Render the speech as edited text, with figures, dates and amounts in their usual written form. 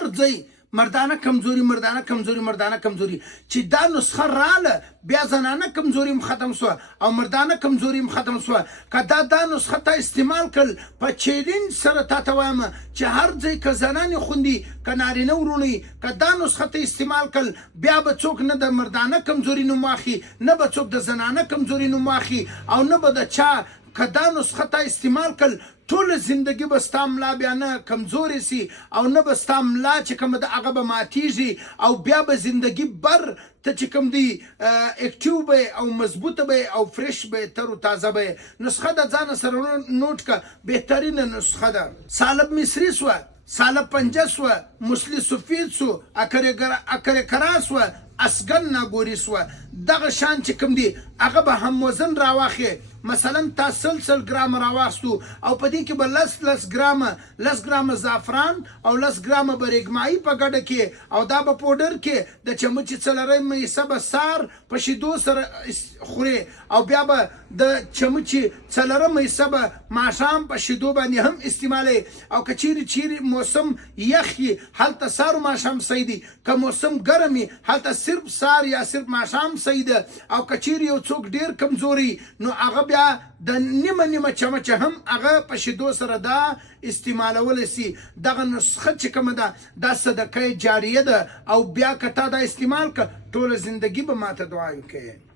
هر ځای مردانه کمزوري مردانه کمزوري مردانه کمزوري چې دا نسخه رااله بیا زنانه کمزوري هم ختم شوه او مردانه کمزوري هم ختم شوه که دا نسخه ته استعمال کړل په چیلنج سره تا ته وایم چې هر ځای که زنانې خوندي که نارینه ورونه که دا نسخه ته استعمال کړل بیا به څوک نه د مردانه کمزوري نوم واخلي نه به څوک د زنانه کمزوري نوم واخلي او نه به د چا که دا نسخه ته استعمال کړل ټوله زندگی به ستا ملا بیا نه کمزورې سي او نه به ستا ملا چې کومه ده هغه به ماتیږي او بیا به زندگی بر ته چې کوم دی اکټیو به او مضبوطه به او فرش به تر و تازه به نسخه د ځان سره نوٹ کا بهترینه نسخه ده سالب مصری سوه سالب پنجه سوه مسلی سفید سو اکر کرا سوه اسگن ناگوری سوه دغه شان چې کوم دی هغه به هم وزن راواخې مثلا تا سل ګرام راواستو او په دې کې به لس ګرامه زعفران او 10 ګرامه برګمایي په ګډه کې او دا به پودر کې د چمچ څلورم حصہ به سار په شیدو سره خوري او بیا به د چمچ څلورم حصہ به ماښام په شیدو باندې هم استعمالي او کچيري موسم یخي هلته سار ماښام صحیح دي که موسم ګرمي هلته صرف سار یا صرف ماښام صحیح ده او کچيري یو څوک ډیر کمزوري نو هغه بیا د نیمه چمچه هم هغه په شیدو سره دا استعمالول سي دغه نسخه چې کومه ده دا صدقه جاریه ده او بیا که تا دا استعمال که ټوله زندگی به ماته دعا وکړي